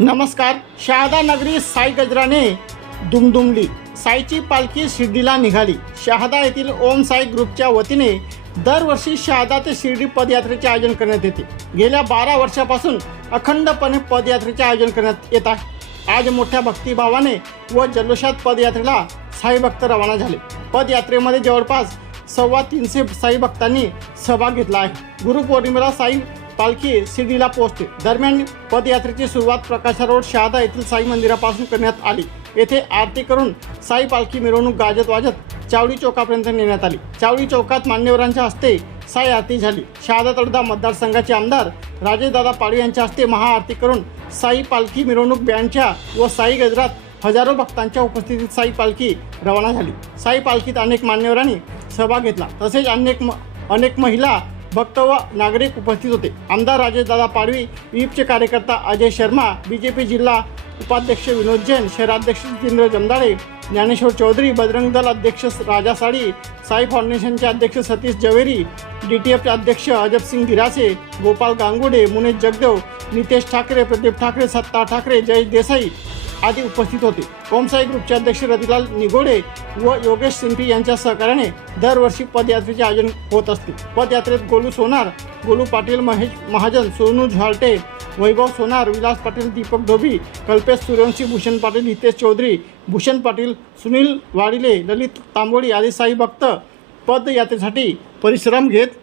नमस्कार शहादा नगरी साई गजराने दुमदुमली साईची पालखी शिर्डीला निघाली. शहादा येथील ओम साई ग्रुपच्या वतीने दरवर्षी शहादा ते शिर्डी पदयात्रेचे आयोजन करण्यात येते. गेल्या बारा वर्षापासून अखंडपणे पदयात्रेचे आयोजन करण्यात येत आहे. आज मोठ्या भक्तिभावाने व जल्लोषात पदयात्रेला साई भक्त रवाना झाले. पदयात्रेमध्ये जवळपास सव्वा तीनशे साई भक्तांनी सहभाग घेतला आहे. गुरुपौर्णिमेला साई पालखी शिर्डीला पोहोचते. दरम्यान पदयात्रेची सुरुवात प्रकाशा रोड शहादा येथील साई मंदिरापासून करण्यात आली. येथे आरती करून साई पालखी मिरवणूक गाजत वाजत चावडी चौकापर्यंत नेण्यात आली. चावडी चौकात मान्यवरांच्या हस्ते साई आरती झाली. शहादा तळोदा मतदारसंघाचे आमदार राजेशदादा पाडवी यांच्या हस्ते महाआरती करून साई पालखी मिरवणूक बँडच्या व साई गजरात हजारो भक्तांच्या उपस्थितीत साई पालखी रवाना झाली. साई पालखीत अनेक मान्यवरांनी सहभाग घेतला. तसेच अनेक म- अनेक महिला भक्त व नागरिक उपस्थित होते. आमदार राजेशदादा पाडवी विपचे कार्यकर्ता Ajay Sharma B J P जिल्हा उपाध्यक्ष विनोद जैन शहराध्यक्ष जितेंद्र जमदाळे ज्ञानेश्वर चौधरी बजरंग दल अध्यक्ष राजा साडी साई फाउंडेशनचे अध्यक्ष सतीश जवेरी डी टी एफचे अध्यक्ष अजबसिंग गिरासे गोपाल गांगुडे मुनेश जगदेव नितेश ठाकरे प्रदीप ठाकरे सत्ता ठाकरे जयेश देसाई आदी उपस्थित होते. ओमसाई ग्रुपचे अध्यक्ष रतिलाल निगोडे व योगेश सिंपी यांच्या सहकार्याने दरवर्षी पदयात्रेचे आयोजन होत असते. पदयात्रेत गोलू सोनार गोलू पाटील महेश महाजन सोनू झालटे वैभव सोनार विलास पाटील दीपक धोबी कल्पेश सूर्यवंशी भूषण पाटील हितेश चौधरी भूषण पाटील सुनील वाडिले ललित तांबोळी आदी साई भक्त पदयात्रेसाठी परिश्रम घेत